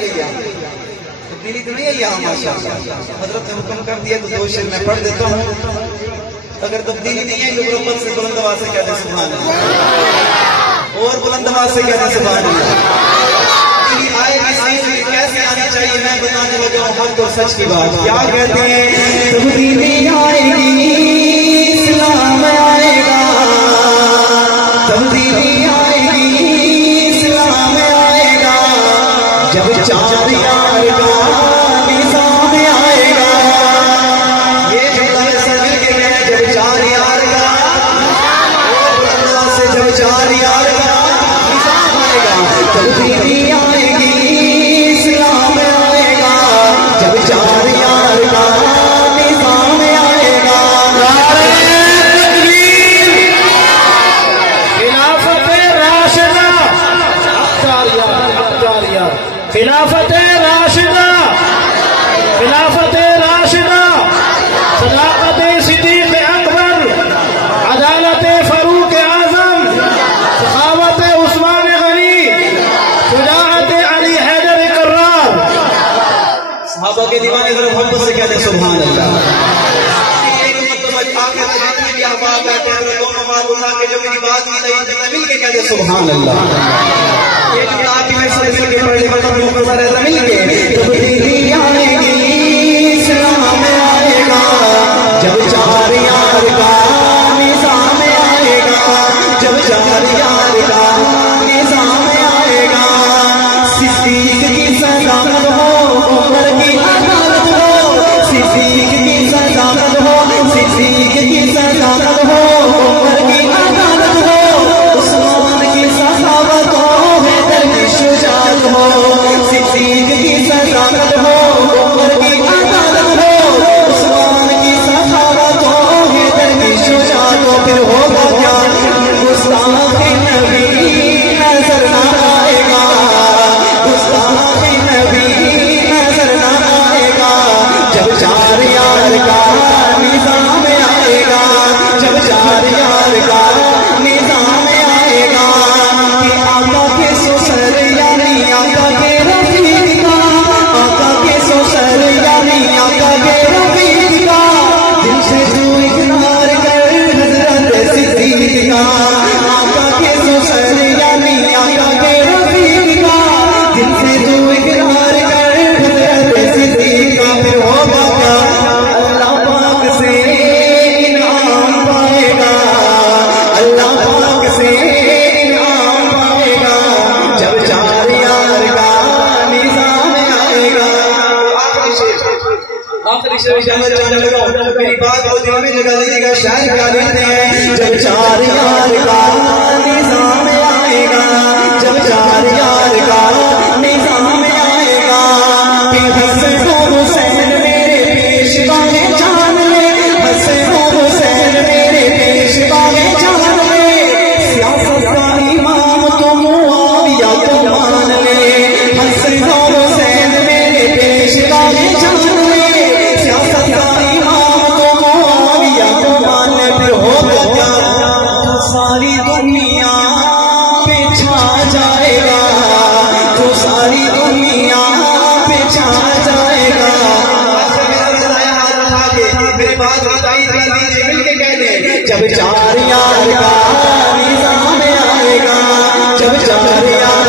तब्दीली तो नहीं है यहाँ माशाअल्लाह। हजरत ने हुक्म कर दिया तो दो शेर मैं पढ़ देता हूँ। अगर तब्दीली नहीं है तो गुरुपत से बुलंद आवाज से कहते सुभान अल्लाह, और बुलंद आवाज से कहते सुभान अल्लाह। आएगी सही कैसे आनी चाहिए मैं बताने लगा हूँ हक और सच की बात। क्या कहते हैं? तब्दीली आएगी इस्लाम आएगा, तब्दीली आएगी इस्लाम आएगा, जब चार यार का निजाम आएगा। ये जुमला से मिल के मैं जब चार यार का से जब चार यार का निजाम आएगा, तब्दीली आएगी इस्लाम आएगा, जब चार यार का निजाम आएगा। खिलाफत राशिदा, खिलाफत राशिदा, सदाकत सिद्दीक अकबर, अदालत फरूक आजम, सखावत उस्मान गनी, शुजाअत अली हैदर कर्रार। सहाबा के दीवाने जरा मोहब्बत से कहते सुभान अल्लाह। दोनों बात उठा के जो मेरी बात की नहीं मिल के कहते सुभान अल्लाह। ये जो आप ही में सब मिल के पढ़ने वाला मुकद्दर है मिल के तब्दीली आएगी इस्लाम आएगा, जब चार यार का निजाम आएगा, जब चार यार का निजाम आएगा। सिद्दीक की सदाकत हो, उमर की अदालत हो, सिद्दीक की सदाकत हो, सिद्दीक की सदाकत हो, उमर की अदालत हो, उस्मान की सखावत हो, हैदर की शुजाअत हो, सिद्दीक की सदाकत हो, उमर की अदालत हो, उस्मान की सखावत हो, हैदर की शुजाअत हो। फिर होगा क्या? गुस्ताख नबी नजर न आएगा, गुस्ताख नबी नजर न आएगा, जब चार यार का निजाम आएगा, जब चार यार का निजाम आएगा। कि आका के ससुर यानी आका के रफीक का, आका के ससुर यानी आका के रफीक का, दिल से तू इकरार कर हजरत सिद्दीक का, आका के ससुर यानी आका के रफीक का, दिल से तू इकरार कर हजरत सिद्दीक का। फिर होगा क्या? अल्लाह पाक से इनाम पाएगा, अल्लाह पाक से इनाम पाएगा, जब चार यार का निजाम आएगा। आखिरी शेर जाने लगा, मेरी बात को दिल में जगह दीजिएगा। शायर क्या लिखते हैं? जब चार यार का निजाम आएगा, जब चार यार का निजाम आएगा। हसन हुसैन मेरे पेशवा में जान ले, हसन हुसैन मेरे पेशवा में जान ले, सियासत का इमाम तो मुआविया तो मान ले, हसन हुसैन मेरे पेशवा में जान ले, सियासत का इमाम तो मुआविया तो मान ले। फिर होगा क्या? तो सारी दुनिया पे छा जाएगा, तो सारी दुनिया पे छा जाएगा। मेरे बात बताई दीजिए मिल के कह दे, जब चार यार का निजाम आएगा, जब चार यार